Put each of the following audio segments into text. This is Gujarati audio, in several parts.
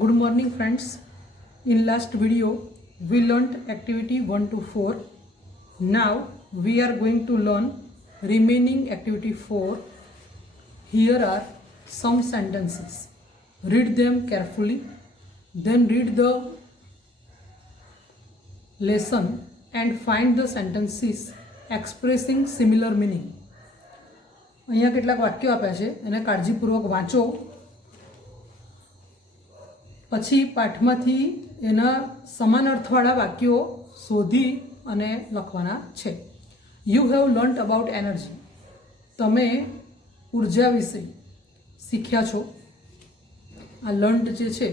Good morning friends. In last video we learnt activity 1 to 4. Now we are going to learn remaining activity 4. Here are some sentences. Read them carefully, then read the lesson and find the sentences expressing similar meaning. અહીંયા કેટલાક વાક્યો આપ્યા છે એને કાળજીપૂર્વક વાંચો, પછી પાઠમાંથી એના સમાન અર્થવાળા વાક્યો શોધી અને લખવાના છે. You have learnt about energy. તમે ઉર્જા વિશે શીખ્યા છો. આ લર્ન્ટ જે છે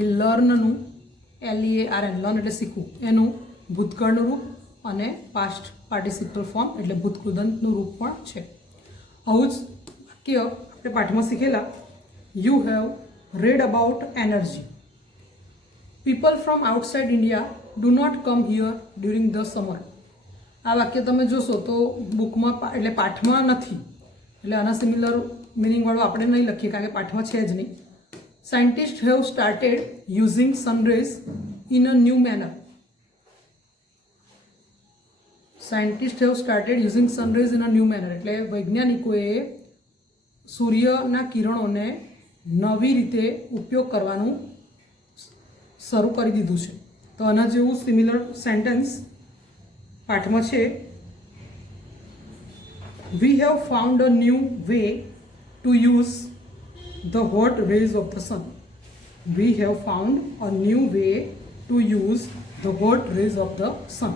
એ લર્નનું LEARN લર્ન એટલે શીખવું એનું ભૂતકાળનું રૂપ અને પાસ્ટ પાર્ટિસિપલ ફોર્મ એટલે ભૂતકૃદંતનું રૂપ પણ છે. આવું જ વાક્ય આપણે પાઠમાં શીખેલા. You have read about energy. People from outside India do not come here during the summer. આ વાક્ય તમે જોશો તો બુકમાં એટલે પાઠમાં નથી, એટલે આના સિમિલર મિનિંગવાળું આપણે નહીં લખીએ કારણ કે પાઠમાં છે જ નહીં. Scientist have started using sun rays in a new manner. Scientist have started using sun rays in a new manner એટલે વૈજ્ઞાનિકોએ સૂર્યના કિરણોને નવી રીતે ઉપયોગ કરવાનું શરૂ કરી દીધું છે. તો આના જેવું સિમિલર સેન્ટેન્સ પાઠમાં છે. We have found a new way to use the hot rays of the sun. We have found a new way to use the hot rays of the sun.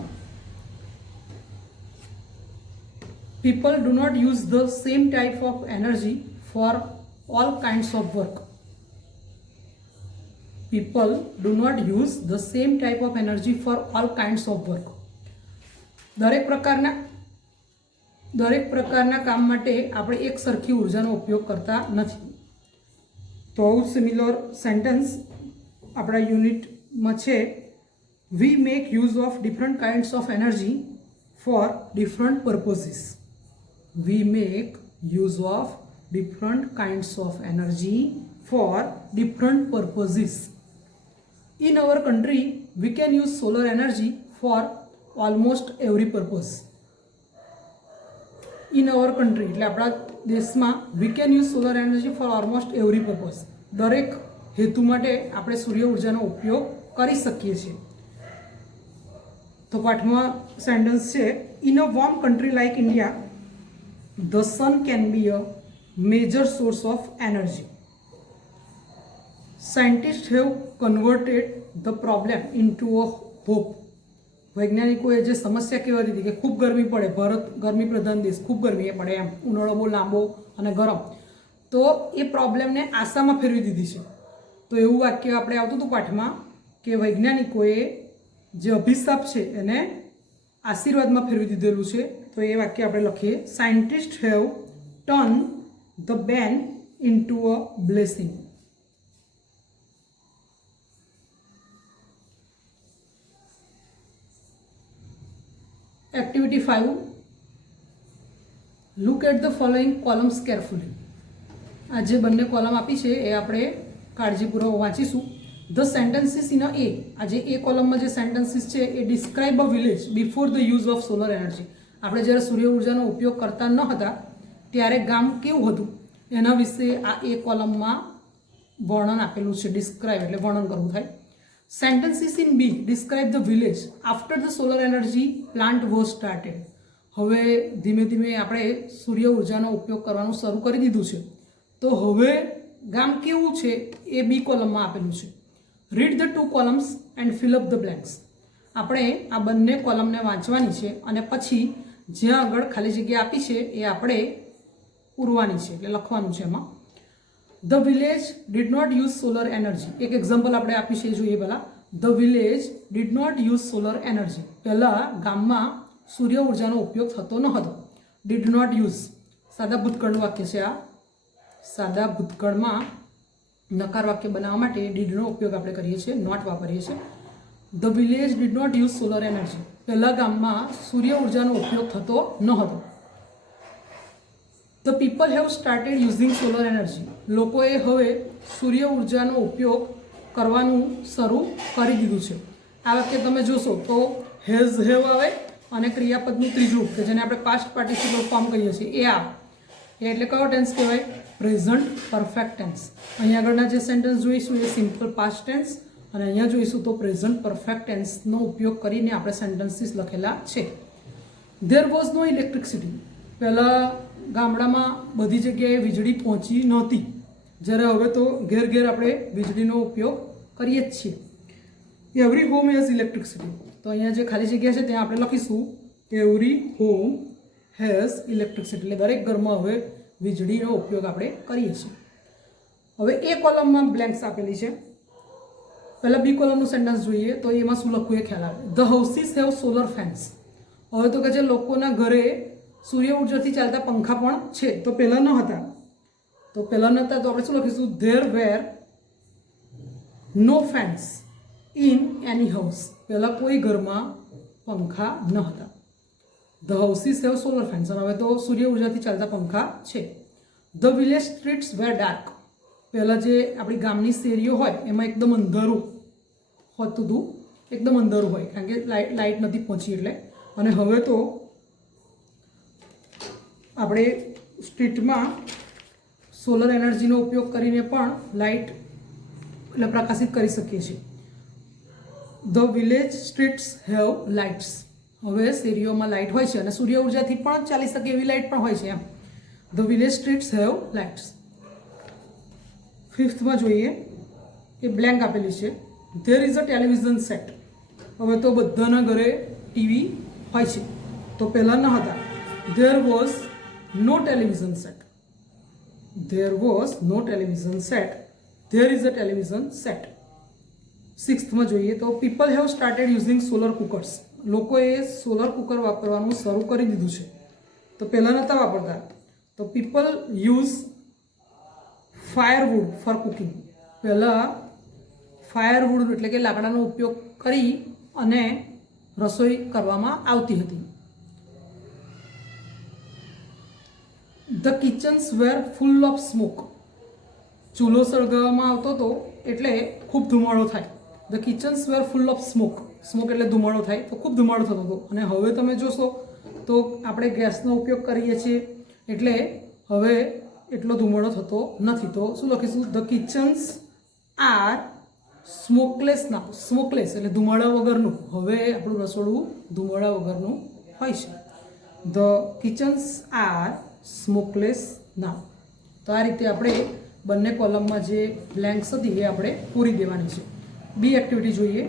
People do not use the same type of energy for all kinds of work. People do not use the same type of energy for all kinds of work. દરેક પ્રકારના કામ માટે આપણે એક સરખી ઉર્જાનો ઉપયોગ કરતા નથી. તો આવું સિમિલર સેન્ટેન્સ આપણા યુનિટમાં છે. We make use of different kinds of energy for different purposes. We make use of different kinds of energy for different purposes. In our country we can use solar energy for almost every purpose. In our country એટલે આપણા દેશમાં we can use solar energy for almost every purpose. દરેક હેતુ માટે આપણે સૂર્ય ઉર્જાનો ઉપયોગ કરી શકીએ છીએ. તો પાઠમાં સેન્ટેન્સ છે. In a warm country like India the sun can be a major source of energy. Scientists have converted the problem into a hope. વૈજ્ઞાનિકોએ જે સમસ્યા કહેવા દીધી કે ખૂબ ગરમી પડે, ભારત ગરમી પ્રધાન દેશ, ખૂબ ગરમી પડે, એમ ઉનાળો બહુ લાંબો અને ગરમ, તો એ પ્રોબ્લેમને આશામાં ફેરવી દીધી છે. તો એવું વાક્ય આપણે આવતું હતું પાઠમાં કે વૈજ્ઞાનિકોએ જે અભિશાપ છે એને આશીર્વાદમાં ફેરવી દીધેલું છે. તો એ વાક્ય આપણે લખીએ. Scientist have turn the ban into a blessing. Activity 5. Look at the following columns carefully. આ જે બંને કોલમ આપી છે એ આપણે કાળજીપૂર્વક વાંચીશું. The sentences in a A. આ જે A કોલમમાં જે સેન્ટેન્સીસ છે એ describe a village before the use of solar energy. આપણે જ્યારે સૂર્ય ઉર્જાનો ઉપયોગ કરતા ન હતા ત્યારે ગામ કેવું હતું એના વિશે આ એ કોલમમાં વર્ણન આપેલું છે. ડિસ્ક્રાઇબ એટલે વર્ણન કરવું થાય. Sentences in B describe the village after the solar energy plant was started. હવે ધીમે ધીમે આપણે સૂર્ય ઉર્જાનો ઉપયોગ કરવાનું શરૂ કરી દીધું છે, તો હવે ગામ કેવું છે એ બી કોલમમાં આપેલું છે. Read the two columns and fill up the blanks. આપણે આ બંને કોલમને વાંચવાની છે અને પછી જ્યાં આગળ ખાલી જગ્યા આપી છે એ આપણે પૂરવાની છે એટલે લખવાનું છે એમાં. The village did not use solar energy. એક એક્ઝામ્પલ આપણે આપી છે, જોઈએ પહેલાં. The village did not use solar energy. પહેલાં ગામમાં સૂર્ય ઉર્જાનો ઉપયોગ થતો ન હતો. ડીડ નોટ યુઝ સાદા ભૂતકાળનું વાક્ય છે. આ સાદા ભૂતકાળમાં નકાર વાક્ય બનાવવા માટે ડીડનો ઉપયોગ આપણે કરીએ છીએ, નોટ વાપરીએ છીએ. The village did not use solar energy. પહેલાં ગામમાં સૂર્ય ઉર્જાનો ઉપયોગ થતો ન હતો. The people have started using solar energy. લોકોએ હવે સૂર્ય ઉર્જાનો ઉપયોગ કરવાનું શરૂ કરી દીધું છે. આ વાક્ય તમે જોશો તો હેઝ હેવ આવે અને ક્રિયાપદનું ત્રીજું કે જેને આપણે પાસ્ટ પાર્ટિસિપલ ફોર્મ કહીએ છીએ એ આવે. એ એટલે કયો ટેન્સ કહેવાય? Present perfect tense. અહીંયા આગળના જે સેન્ટેન્સ જોઈશું એ સિમ્પલ પાસ્ટ ટેન્સ અને અહીંયા જોઈશું તો પ્રેઝન્ટ પરફેક્ટ ટેન્સનો ઉપયોગ કરીને આપણે સેન્ટેન્સીસ લખેલા છે. There was no electricity. પહેલાં ગામડામાં બધી જગ્યાએ વીજળી પહોંચી નહોતી, જ્યારે હવે તો ઘેર ઘેર આપણે વીજળીનો ઉપયોગ કરીએ જ છીએ. Every home has electricity. તો અહીંયા જે ખાલી જગ્યા છે ત્યાં આપણે લખીશું એવરી હોમ હેઝ ઇલેક્ટ્રિસિટી. એટલે દરેક ઘરમાં હવે વીજળીનો ઉપયોગ આપણે કરીએ છીએ. હવે એ કોલમમાં બ્લેન્ક્સ આપેલી છે. પહેલાં બી કોલમનું સેન્ટેન્સ જોઈએ તો એમાં શું લખવું એ ખ્યાલ આવે. The houses have solar fans. હવે તો કે જે લોકોના ઘરે સૂર્ય ઉર્જાથી ચાલતા પંખા પણ છે. તો પહેલાં ન હતા. તો પહેલાં નહોતા તો આપણે શું લખીશું? There were no fans in any house. પહેલાં કોઈ ઘરમાં પંખા ન હતા. The houses have solar fans. અને હવે તો સૂર્ય ઉર્જાથી ચાલતા પંખા છે. The village streets were dark. પહેલાં જે આપણી ગામની શેરીઓ હોય એમાં એકદમ અંધારું હોતું હતું, એકદમ અંધારું હોય કારણ કે લાઇટ નથી પહોંચી એટલે. અને હવે તો આપણે સ્ટ્રીટમાં સોલર એનર્જીનો ઉપયોગ કરીને પણ લાઇટ એટલે પ્રકાશિત કરી શકીએ છીએ. The village streets have lights. હવે શેરીઓમાં લાઇટ હોય છે અને સૂર્ય ઉર્જાથી પણ ચાલી શકે એવી લાઇટ પણ હોય છે એમ. The village streets have lights. ફિફ્થમાં જોઈએ એ બ્લેન્ક આપેલી છે. There is a television set. હવે તો બધાના ઘરે ટીવી હોય છે. તો પહેલાં ન હતા. There was no television set. There was no television set. There is a television set. સિક્સ્થમાં જોઈએ તો people have started using solar cookers. લોકોએ સોલર કુકર વાપરવાનું શરૂ કરી દીધું છે. તો પહેલાં નહોતા વાપરતા. તો people use firewood for cooking. પહેલાં ફાયરવુડ એટલે કે લાકડાનો ઉપયોગ કરી અને રસોઈ કરવામાં આવતી હતી. The kitchens were full of smoke. ચૂલો સળગાવવામાં આવતો હતો એટલે ખૂબ ધુમાડો થાય. The kitchens were full of smoke. Smoke એટલે ધુમાડો થાય તો ખૂબ ધુમાડો થતો હતો. અને હવે તમે જોશો તો આપણે ગેસનો ઉપયોગ કરીએ છીએ એટલે હવે એટલો ધુમાડો થતો નથી. તો શું લખીશું? The kitchens are smokeless now. Smokeless એટલે ધુમાડા વગરનું. હવે આપણું રસોડું ધુમાડા વગરનું હોય છે. ધ કિચન્સ આર સ્મોકલેસ નાવ. તો આ રીતે આપણે બંને કોલમમાં જે બ્લેન્ક્સ હતી એ આપણે પૂરી દેવાની છે. બી એક્ટિવિટી જોઈએ.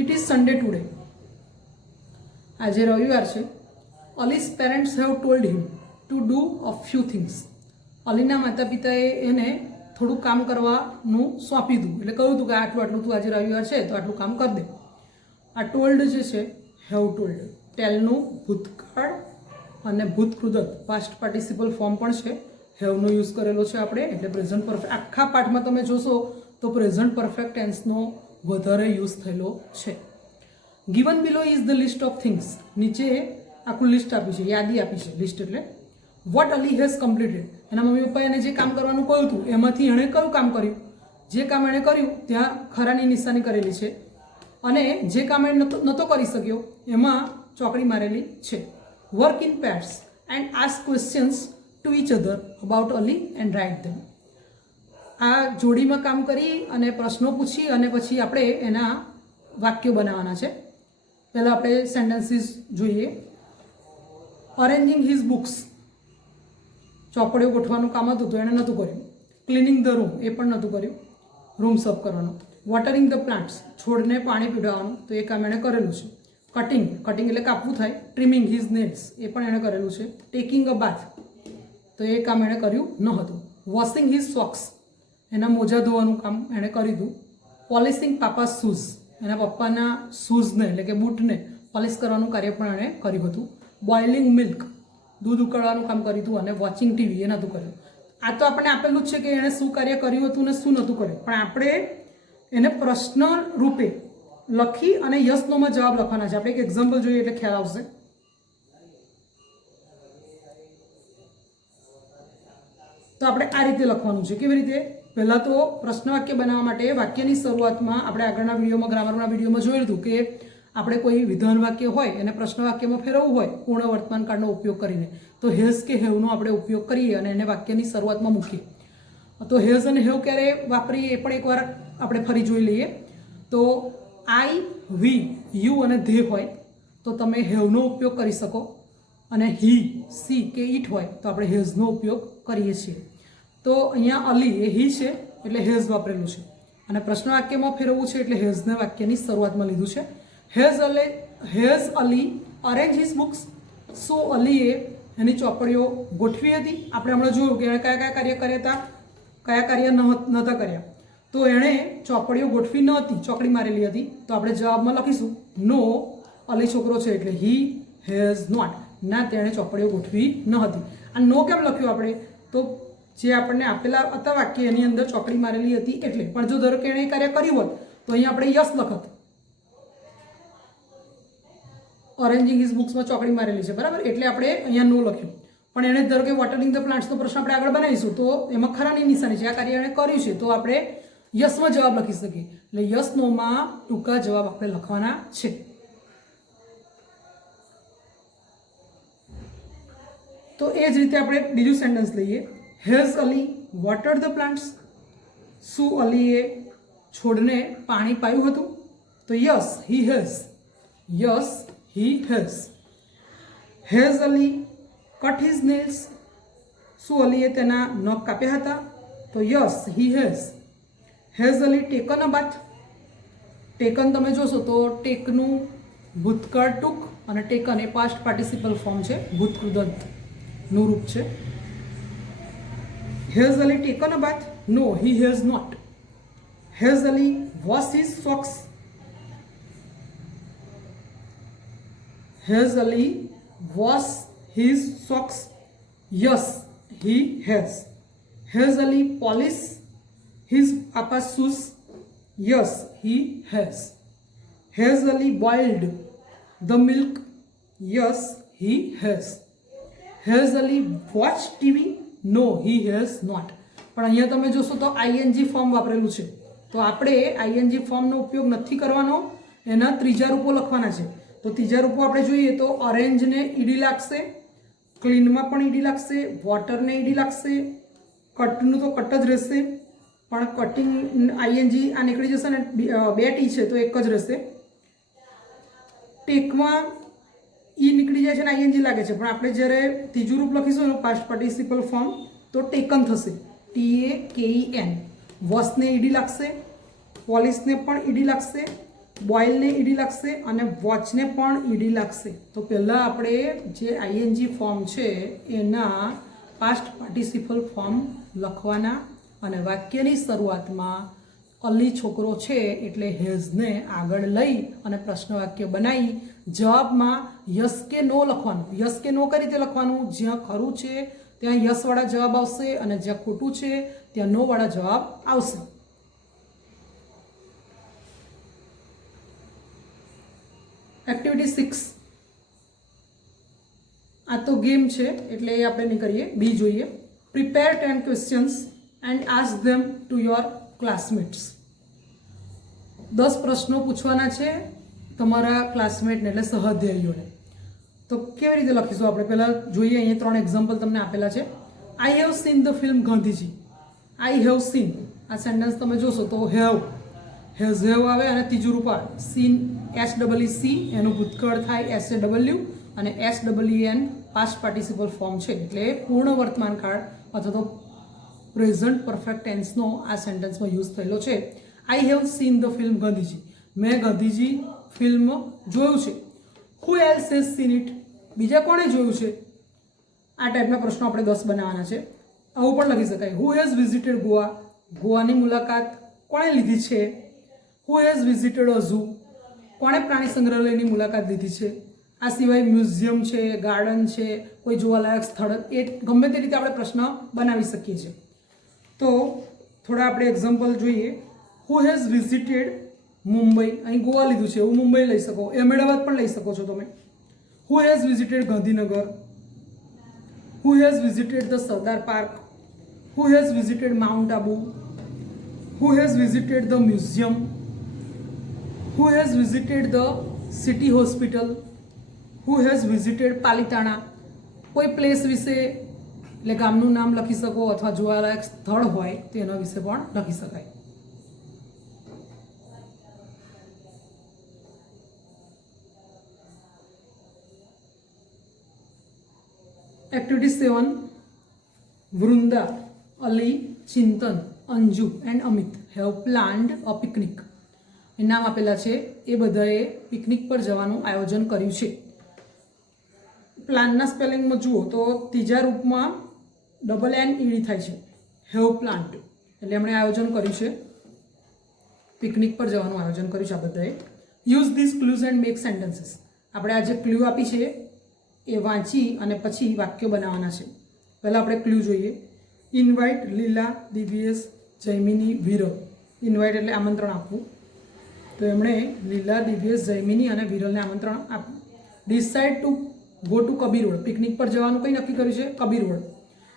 It is Sunday today. આજે રવિવાર છે. Ali's parents have told him to do a few things. અલીના માતા પિતાએ એને થોડું કામ કરવાનું સોંપી દીધું. એટલે કહ્યું હતું કે આટલું આટલું તું આજે રવિવાર છે તો આટલું કામ કરી દે. આ ટોલ્ડ જે છે હેવ ટોલ્ડ. ટેલનું ભૂતકાળ અને ભૂતકૃદંત પાસ્ટ પાર્ટિસિપલ ફોર્મ પણ છે. હેવનો યુઝ કરેલો છે આપણે એટલે પ્રેઝન્ટ પરફેક્ટ. આખા પાઠમાં તમે જોશો તો પ્રેઝન્ટ પરફેક્ટ ટેન્સનો વધારે યુઝ થયેલો છે. Given below is the list of things. નીચે આખું લિસ્ટ આપી છે, યાદી આપી છે. લિસ્ટ એટલે વોટ અલી હેઝ કમ્પ્લીટેડ. એના મમ્મી પપ્પાએ એને જે કામ કરવાનું કહ્યું હતું એમાંથી એણે કયું કામ કર્યું. જે કામ એણે કર્યું ત્યાં ખરાની નિશાની કરેલી છે અને જે કામ એણે નહોતો કરી શક્યો એમાં ચોકડી મારેલી છે. Work in pairs and ask questions to each other about Ali and write them. આ જોડીમાં કામ કરી અને પ્રશ્નો પૂછી અને પછી આપણે એના વાક્યો બનાવવાના છે. પહેલાં આપણે સેન્ટેન્સીસ જોઈએ. Arranging his books. ચોપડીઓ ગોઠવાનું કામ હતું તો એણે નહોતું કર્યું. ક્લિનિંગ ધ રૂમ એ પણ નહોતું કર્યું, રૂમ સાફ કરવાનું. Watering the plants. છોડને પાણી પીવડાવવાનું તો એ કામ એણે કરેલું છે. કટિંગ એટલે કાપવું થાય. ટ્રીમિંગ હિઝ નેલ્સ એ પણ એણે કરેલું છે. ટેકિંગ અ બાથ તો એ કામ એણે કર્યું ન હતું. Washing his socks. એના મોજા ધોવાનું કામ એણે કર્યું હતું. Polishing papa's shoes. એના પપ્પાના શૂઝને એટલે કે બૂટને પોલિશ કરવાનું કાર્ય પણ એણે કર્યું હતું. Boiling milk. દૂધ ઉકાળવાનું કામ કર્યું હતું. અને વોચિંગ ટીવી એ નહોતું કર્યું. આ તો આપણે આપેલું જ છે કે એણે શું કાર્ય કર્યું હતું ને શું નહોતું કર્યું. પણ આપણે એને પ્રશ્ન રૂપે લખી અને યસ નોમાં જવાબ લખવાના છે. આપણે એક એક્ઝામ્પલ જોઈએ એટલે ખ્યાલ આવશે. તો આપણે આ રીતે લખવાનું છે. કેવી રીતે? પહેલાં તો પ્રશ્ન વાક્ય બનાવવા માટે વાક્યની શરૂઆતમાં આપણે આગળના વિડીયોમાં ગ્રામરના વિડીયોમાં જોયું હતું કે આપણે કોઈ વિધાન વાક્ય હોય એને પ્રશ્ન વાક્યમાં ફેરવવું હોય પૂર્ણ વર્તમાન કાળનો ઉપયોગ કરીને તો હેઝ કે હેવનો આપણે ઉપયોગ કરીએ અને એને વાક્યની શરૂઆતમાં મૂકીએ. તો હેઝ અને હેવ ક્યારે વાપરીએ એ પણ એકવાર આપણે ફરી જોઈ લઈએ. તો આઈ, વી, યુ અને ધે હોય તો તમે હેવનો ઉપયોગ કરી શકો અને હી, સી કે ઈટ હોય તો આપણે હેઝનો ઉપયોગ કરીએ છીએ. તો અહીંયા અલી એ હી છે એટલે હેઝ વાપરેલું છે અને પ્રશ્ન વાક્યમાં ફેરવવું છે એટલે હેઝને વાક્યની શરૂઆતમાં લીધું છે. Has Ali arrange his books. શું અલીએ એની ચોપડીઓ ગોઠવી હતી? આપણે હમણાં જોયું કે એણે કયા કયા કાર્ય કર્યા હતા, કયા કાર્ય નહોતા કર્યા. તો એણે ચોપડીઓ ગોઠવી ન હતી, ચોકડી મારેલી હતી. તો આપણે જવાબમાં લખીશું નો, અલી છોકરો છે એટલે હી હેઝ નોટ. ના, તેણે ચોપડીઓ ગોઠવી ન હતી. આ નો કેમ લખ્યું આપણે? તો જે આપણને આપેલા હતા વાક્ય એની અંદર ચોકડી મારેલી હતી એટલે. પણ જો ધારો કે એણે કાર્ય કર્યું હોત તો અહીંયા આપણે યસ લખત. ઓરેન્જિંગ હિઝ બુક્સમાં ચોકડી મારેલી છે બરાબર, એટલે આપણે અહીંયા નો લખ્યું. પણ એણે ધારો કે વોટરિંગ ધ પ્લાન્ટ્સનો પ્રશ્ન આપણે આગળ બનાવીશું તો એમાં ખરાની નિશાની છે, આ કાર્ય એણે કર્યું છે તો આપણે યસમાં જવાબ લખી શકીએ. એટલે યસ નોમાં ટૂંકા જવાબ આપણે લખવાના છે. તો એ જ રીતે આપણે બીજું સેન્ટેન્સ લઈએ. Has Ali watered the plants. શું અલીએ છોડને પાણી પાયું હતું? તો yes he has. Yes he has. Has Ali cut his nails. શું અલીએ તેના નખ કાપ્યા હતા? તો yes he has. Has Ali taken a bath. Taken તમે જોશો તો ટેકનું ભૂતકાળ ટૂંક અને ટેકન એ પાસ્ટ પાર્ટિસિપલ ફોર્મ છે, ભૂતકૃદંતનું રૂપ છે. Has Ali taken a bath? No, he has not. Has Ali wash his socks. Has Ali wash his socks? Yes he has. Has Ali polish his papa's shoes? Yes he has. Has Ali boiled the milk? Yes he has. Has Ali watch TV? No, he has not. પણ અહીંયા તમે જોશો તો આઈએનજી ફોર્મ વાપરેલું છે તો આપણે આઈએનજી ફોર્મનો ઉપયોગ નથી કરવાનો, એના ત્રીજા રૂપો લખવાના છે. તો ત્રીજા રૂપો આપણે જોઈએ તો ઓરેન્જને ઈડી લાગશે, ક્લીનમાં પણ ઈડી લાગશે, વોટરને ઈડી લાગશે, કટનું તો કટ જ રહેશે પણ કટિંગ આઈએનજી આ નીકળી જશે ને બે ટી છે તો એક જ રહેશે. ટેકમાં ઈ નીકળી જાય છે ને આઈએનજી લાગે છે પણ આપણે જ્યારે ત્રીજું રૂપ લખીશું એનું પાસ્ટ પાર્ટિસિપલ ફોર્મ તો ટેકન થશે, TAKEN. વોશને ઈડી લાગશે, પોલિશને પણ ઈડી લાગશે, બોઇલને ઈડી લાગશે અને વોચને પણ ઈડી લાગશે. તો પહેલાં આપણે જે આઈએનજી ફોર્મ છે એના પાસ્ટ પાર્ટિસિપલ ફોર્મ લખવાના અને વાક્યની શરૂઆતમાં અલી છોકરો છે એટલે હેઝને આગળ લઈ અને પ્રશ્ન વાક્ય બનાવી જવાબમાં યસ કે નો લખવાનું. યસ કે નો કઈ રીતે લખવાનું? જ્યાં ખરું છે ત્યાં યસવાળા જવાબ આવશે અને જ્યાં ખોટું છે ત્યાં નોવાળા જવાબ આવશે. એક્ટિવિટી 6. આ તો ગેમ છે એટલે એ આપણે નહીં કરીએ. બી જોઈએ. Prepare 10 questions and ask them to your classmates. 10 પ્રશ્નો પૂછવાના છે તમારા ક્લાસમેટને એટલે સહઅધ્યાયીઓને. તો કેવી રીતે લખીશું આપણે? પહેલાં જોઈએ, અહીંયા 3 એક્ઝામ્પલ તમને આપેલા છે. I have seen the film Gandhiji. I have seen, આ સેન્ટેન્સ તમે જોશો તો હેવ, હેઝ હેવ આવે અને ત્રીજું રૂપ આવે સીન, SEEC, એનું ભૂતકાળ થાય SAW અને SEEN પાસ્ટ પાર્ટિસિપલ ફોર્મ છે એટલે પૂર્ણ વર્તમાન કાળ અથવા તો પ્રેઝન્ટ પરફેક્ટ ટેન્સનો આ સેન્ટેન્સમાં યુઝ થયેલો છે. I have seen the film Gandhiji. મેં ગાંધીજી ફિલ્મ જોયું છે. હુ એલ્સ હેઝ સીન ઇટ? બીજા કોણે જોયું છે? આ ટાઈપના પ્રશ્નો આપણે 10 બનાવવાના છે. આવું પણ લખી શકાય. Who has visited Goa? ગોવાની મુલાકાત કોણે લીધી છે? Who has visited a zoo? કોણે પ્રાણી સંગ્રહાલયની મુલાકાત લીધી છે? આ સિવાય મ્યુઝિયમ છે, ગાર્ડન છે, કોઈ જોવાલાયક સ્થળ, એ ગમે તે રીતે આપણે પ્રશ્ન બનાવી શકીએ છીએ. તો થોડા આપણે એક્ઝામ્પલ જોઈએ. Who has visited Mumbai? અહીં ગોવા લીધું છે, એવું મુંબઈ લઈ શકો, અહેમદાબાદ પણ લઈ શકો છો તમે. Who has visited Gandhinagar? Who has visited the Sardar park? Who has visited mount Abu? Who has visited the museum? Who has visited the city hospital? Who has visited Palitana? કોઈ પ્લેસ વિશે એટલે ગામનું નામ લખી શકો અથવા જોવાલાયક સ્થળ હોય તેના વિશે પણ લખી શકાય. Activity 7. Vrunda, Ali, Chintan, Anju and Amit have planned a picnic. એ નામ આપેલા છે. એ બધાએ પિકનિક પર જવાનું આયોજન કર્યું છે. પ્લાનના સ્પેલિંગમાં જુઓ તો ત્રીજા રૂપમાં ડબલ એન ઈડી થાય છે. હેવ પ્લાન્ટ એટલે એમણે આયોજન કર્યું છે, પિકનિક પર જવાનું આયોજન કર્યું છે આ બધાએ. Use this clues and make sentences. આપણે આ જે ક્લુ આપી છે એ વાંચી અને પછી વાક્યો બનાવવાના છે. પહેલાં આપણે ક્લુ જોઈએ. ઇન્વાઇટ લીલા, દિવ્યેશ, જૈમિની, વિરલ. ઇન્વાઇટ એટલે આમંત્રણ આપવું, તો એમણે લીલા, દિવ્યેશ, જૈમિની અને વિરલને આમંત્રણ આપ્યું. Decide to go to Kabir road. Picnic પર જવાનું કંઈ નક્કી કર્યું છે? Kabir road.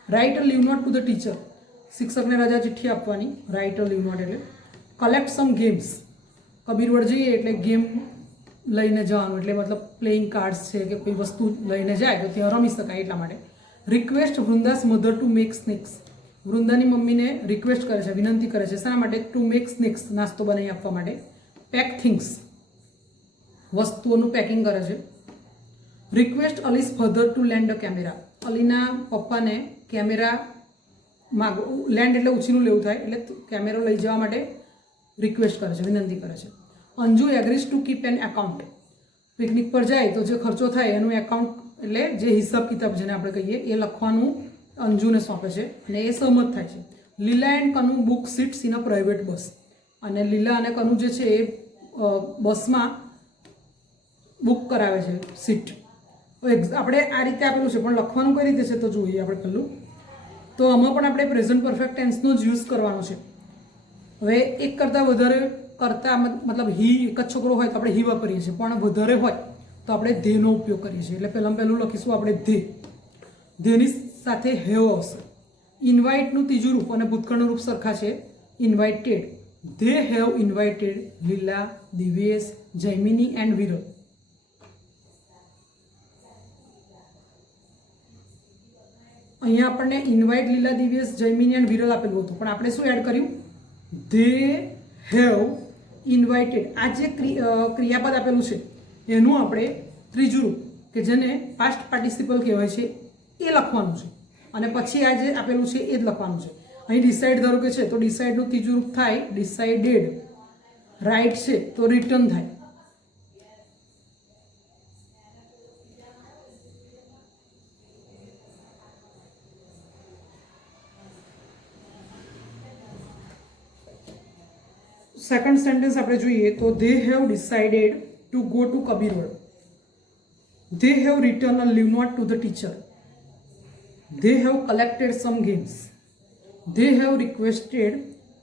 Write a leave note to the teacher. શિક્ષકને રજા ચિઠ્ઠી આપવાની. રાઇટ અ લીવ નોટ એટલે. Collect some games. Kabir road જઈએ એટલે ગેમ લઈને જવાનું, એટલે મતલબ પ્લેઇંગ કાર્ડ્સ છે કે કોઈ વસ્તુ લઈને જાય તો ત્યાં રમી શકાય એટલા માટે. Request Vrinda's mother to make snacks. વૃંદાની મમ્મીને રિક્વેસ્ટ કરે છે, વિનંતી કરે છે શાના માટે? ટુ મેક સ્નેક્સ, નાસ્તો બનાવી આપવા માટે. પેક થિંગ્સ, વસ્તુઓનું પેકિંગ કરે છે. Request Ali's father to lend a camera. અલીના પપ્પાને કેમેરા લેન્ડ એટલે ઉછીનું લેવું થાય, એટલે કેમેરો લઈ જવા માટે રિક્વેસ્ટ કરે છે, વિનંતી કરે છે. Anju agrees to keep an account. Picnic પર જાય તો જે ખર્ચો થાય એનું એકાઉન્ટ એટલે જે હિસાબ કિતાબ જેને આપણે કહીએ એ લખવાનું અંજુને સોંપે છે અને એ સહમત થાય છે. Leela and Kanu book seats in a private bus. અને લીલા અને કનુ જે છે એ બસમાં બુક કરાવે છે સીટ. આપણે આ રીતે આપેલું છે પણ લખવાનું કઈ રીતે છે તો જોઈએ આપણે પહેલું. તો આમાં પણ આપણે પ્રેઝન્ટ પરફેક્ટ ટેન્સનો જ યુઝ કરવાનો છે. હવે એક કરતાં વધારે કરતા મતલબ હી એક જ છોકરો હોય તો આપણે હી વાપરીએ છીએ, પણ વધારે હોય તો આપણે ધેનો ઉપયોગ કરીએ છીએ. એટલે પહેલું લખીશું આપણે ધે. ધેની સાથે હેવ આવશે. ઇન્વાઇટનું ત્રીજું રૂપ અને ભૂતકાળનું રૂપ સરખા છે, ઇન્વાઇટેડ. ધે હેવ ઇન્વાઇટેડ લીલા, દિવ્યેશ, જૈમિની એન્ડ વિરલ. અહીંયા આપણને ઇન્વાઇટ લીલા, દિવ્યેશ, જૈમિની એન્ડ વિરલ આપેલું હતું, પણ આપણે શું એડ કર્યું? They have invited. આ જે ક્રિયાપદ આપેલું છે એનું આપણે ત્રીજું રૂપ કે જેને પાસ્ટ પાર્ટિસિપલ કહેવાય છે એ લખવાનું છે, અને પછી આ જે આપેલું છે એ જ લખવાનું છે. અહીં ડિસાઇડ ધારો કે છે તો ડિસાઇડનું ત્રીજું રૂપ થાય ડિસાઇડેડ. રાઇટ છે તો રિટર્ન થાય. સેકન્ડ સેન્ટેન્સ આપણે જોઈએ તો they have decided to go to Kabir road. They have return a leave note to the teacher. They have collected some games. They have requested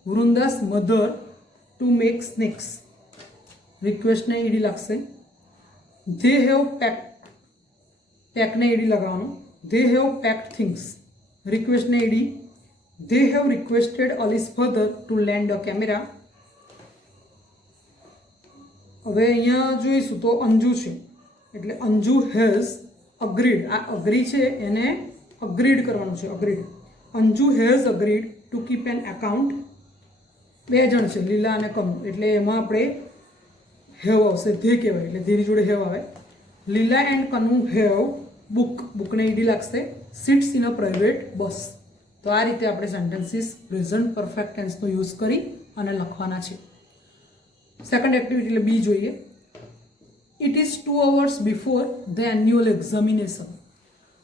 Vrinda's mother to make snacks. રિક્વેસ્ટને ઈડી લાગશે. ધે હેવ પેકને ઈડી લગાવવાનું. They have packed things. રિક્વેસ્ટને ED. They have requested Ali's father to lend a camera. હવે અહીંયા જોઈશું તો અંજુ છે એટલે અંજુ હેઝ અગ્રીડ. આ અગ્રી છે એને અગ્રીડ કરવાનું છે, agreed. Anju has agreed two keep an account. બે જણ છે લીલા અને કનુ, એટલે એમાં આપણે હેવ આવશે, ધે કહેવાય એટલે ધેની જોડે હેવ આવે. Leela and Kanu have book. બુકને ઈડી લાગશે. Seats in a private bus. તો આ રીતે આપણે સેન્ટેન્સીસ પ્રેઝન્ટ પરફેક્ટ ટેન્સનો યુઝ કરી અને લખવાના છે. સેકન્ડ એક્ટિવિટી એટલે બી જોઈએ. It is 2 hours before the annual examination.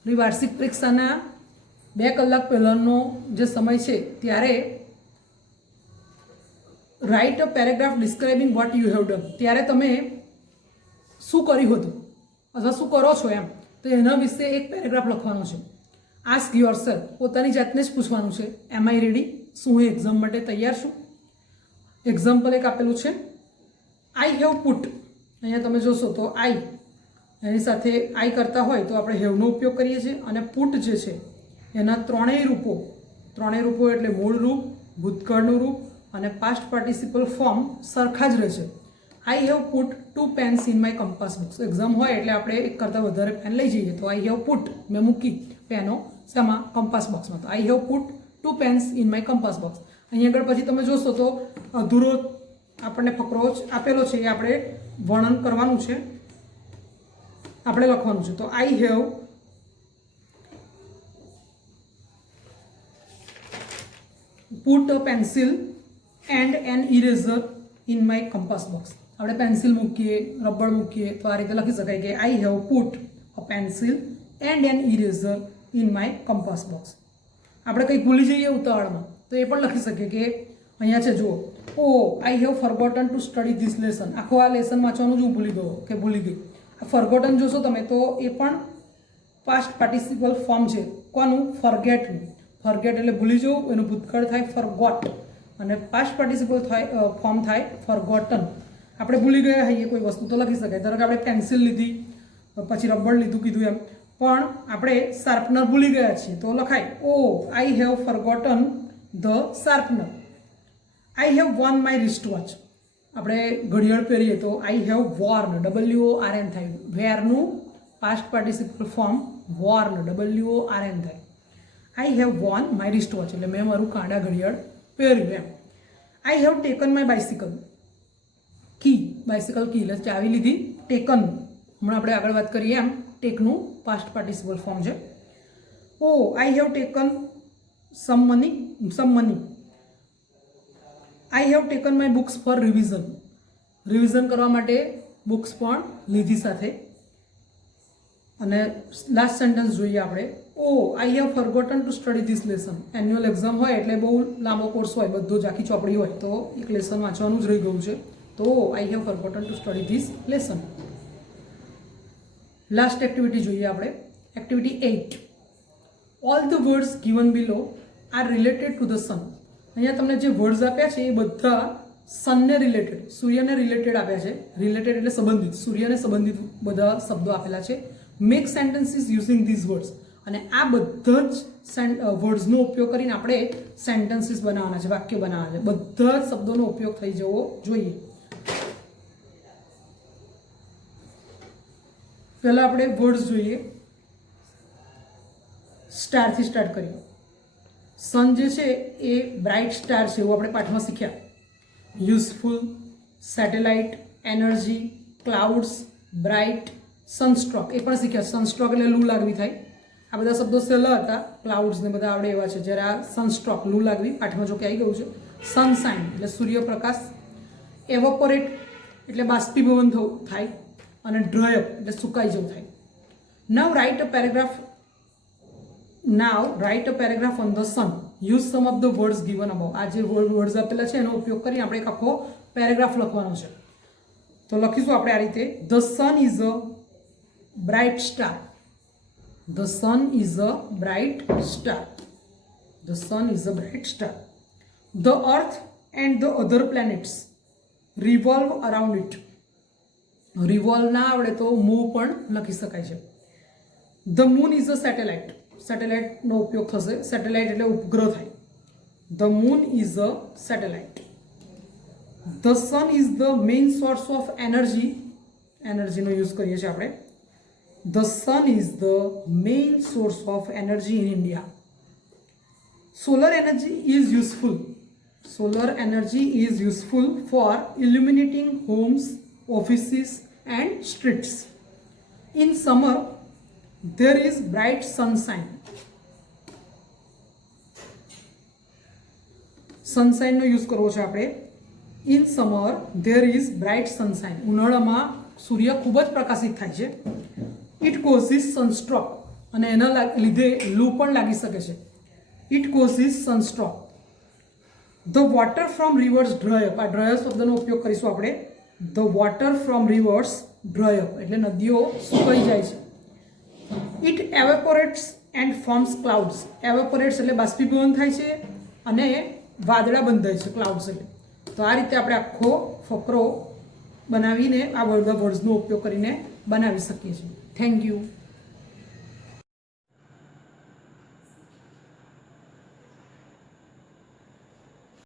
વાર્ષિક પરીક્ષાના 2 કલાક પહેલાંનો જે સમય છે ત્યારે write a paragraph describing what you have done. ત્યારે તમે શું કર્યું હતું અથવા શું કરો છો એમ, તો એના વિશે એક પેરેગ્રાફ લખવાનો છે. Ask your self. પોતાની જાતને જ પૂછવાનું છે, એમ આઈ રેડી? શું હું એક્ઝામ માટે તૈયાર છું? એક્ઝામ્પલ એક આપેલું છે, આઈ હેવ પુટ. અહીંયા તમે જોશો તો આઈ એની સાથે આઈ કરતા હોય તો આપણે હેવનો ઉપયોગ કરીએ છીએ, અને પુટ જે છે એના ત્રણેય રૂપો એટલે મૂળ રૂપ, ભૂતકાળનું રૂપ અને પાસ્ટ પાર્ટિસિપલ ફોર્મ સરખા જ રહેશે. I have put 2 pens in my compass box. Exam હોય એટલે આપણે એક કરતાં વધારે પેન લઈ જઈએ, તો આઈ હેવ પુટ મેં મૂકી પેનો શેમાં? કંપાસ બોક્સમાં. તો I have put 2 pens in my compass box. અહીંયા આગળ પછી તમે જોશો તો અધૂરો આપણને ફકરો જ આપેલો છે, એ આપણે વર્ણન કરવાનું છે, આપણે લખવાનું છે. તો I have put a pencil and N eraser in my compass box. આપણે પેન્સિલ મૂકીએ, રબર મૂકીએ તો આ રીતે લખી શકાય કે આઈ have put a pencil and N eraser in my compass box. આપણે કંઈક ભૂલી જઈએ ઉતાવળમાં તો એ પણ લખી શકીએ કે અહીંયા છે જુઓ, oh I have forgotten to study this lesson. આખો આ લેસન વાંચવાનું જ હું ભૂલી ગયો કે ભૂલી ગઈ. આ ફરગોટન જોશો તમે તો એ પણ પાસ્ટ પાર્ટિસિપલ ફોર્મ છે. કોનું? ફરગેટનું. ફરગેટ એટલે ભૂલી જવું, એનું ભૂતકાળ થાય ફરગોટ, અને પાસ્ટ પાર્ટિસિપલ થાય ફોર્મ થાય ફરગોટન. આપણે ભૂલી ગયા હોઈએ કોઈ વસ્તુ તો લખી શકાય. ધારો કે આપણે પેન્સિલ લીધી, પછી રબર લીધું કીધું એમ, પણ આપણે શાર્પનર ભૂલી ગયા છીએ તો લખાય oh I have forgotten the sharpener. I have worn my wrist watch. આપણે ઘડિયાળ પહેરીએ તો આઈ હેવ વોર્ન, WORN થાય. વેરનું past participle form worn, WORN થાય. I have worn my wrist watch એટલે મેં મારું કાંડા ઘડિયાળ પહેર્યું એમ. I have taken my bicycle key. Bicycle key એટલે ચાવી લીધી. ટેકન હમણાં આપણે આગળ વાત કરીએ એમ ટેકનું પાસ્ટ પાર્ટિસિપલ ફોર્મ છે. Oh I have taken some money. I have taken my books for revision. Revision કરવા માટે બુક્સ પણ લીધી સાથે. અને લાસ્ટ સેન્ટેન્સ જોઈએ આપણે, oh I have forgotten to study this lesson. Annual exam હોય એટલે બહુ લાંબો કોર્સ હોય, બધો જ આખી ચોપડી હોય, તો એક લેસન વાંચવાનું જ રહી ગયું છે. તો I have forgotten to study this lesson. Last activity જોઈએ આપણે, activity 8. All the words given below are related to the sun. અહીંયા તમને જે વર્ડ્સ આપ્યા છે એ બધા સનને રિલેટેડ, સૂર્યને રિલેટેડ આપ્યા છે. રિલેટેડ એટલે સંબંધિત, સૂર્યને સંબંધિત બધા શબ્દો આપેલા છે. Make sentences using these words. અને આ બધા જ વર્ડ્સનો ઉપયોગ કરીને આપણે સેન્ટેન્સીસ બનાવવાના છે, વાક્ય બનાવવાના છે. બધા જ શબ્દોનો ઉપયોગ થઈ જવો જોઈએ. પહેલા આપણે વર્ડ્સ જોઈએ. સ્ટારથી સ્ટાર્ટ કરીએ. સન જે છે એ બ્રાઇટ સ્ટાર છે એવું આપણે પાઠમાં શીખ્યા. Useful, satellite, energy, clouds, bright, sunstroke એ પણ શીખ્યા. સનસ્ટ્રોક એટલે લૂ લાગવી થાય. આ બધા શબ્દો સહેલા હતા. ક્લાઉડ્સ ને બધા આવડે એવા છે. જ્યારે આ સનસ્ટ્રોક લૂ લાગવી પાઠમાં જો કે આવી ગયું છે. સનસાઇન એટલે સૂર્યપ્રકાશ. એવોપોરેટ એટલે બાષ્પીભવન થાય. અને ડ્રાય અપ એટલે સુકાઈ જવું થાય. Now write a paragraph on the sun. Use some of the words given above. આ જે વર્ડ્સ આપેલા છે એનો ઉપયોગ કરીને આપણે એક આખો પેરેગ્રાફ લખવાનો છે. તો લખીશું આપણે આ રીતે, the sun is a bright star. The sun is a bright star. The sun is a bright star. The earth and the other planets revolve around it. Revolve ના આવડે તો move પણ લખી શકાય છે. The moon is a satellite. Satellite નો ઉપયોગ થશે. Satellite એટલે ઉપગ્રહ થાય. The moon is a satellite. The sun is the main source of energy. Energy નો યુઝ કરીએ છીએ આપણે. The sun is the main source of energy in India. Solar energy is useful. Solar energy is useful for illuminating homes, offices and streets. In summer, there is bright sunshine. Sunshine નો યુઝ કરવો છે આપણે. In summer, there is bright sunshine. ઉનાળામાં સૂર્ય ખૂબ જ પ્રકાશિત થાય છે. ઇટ કોઝિસ સનસ્ટ્રોક અને એના લીધે લૂ પણ લાગી શકે છે. It causes sunstroke. The water from rivers dry up. આ ડ્રાય અપ શબ્દનો ઉપયોગ કરીશું આપણે. The water from rivers dry up એટલે નદીઓ સુકાઈ જાય છે. It evaporates and forms clouds. Evaporates એટલે બાષ્પીભવન થાય છે અને વાદળા બંધાય છે ક્લાઉડ્સ એટલે. તો આ રીતે આપણે આખો ફકરો બનાવીને આ બધા વર્ડ્સનો ઉપયોગ કરીને બનાવી શકીએ છીએ. Thank you.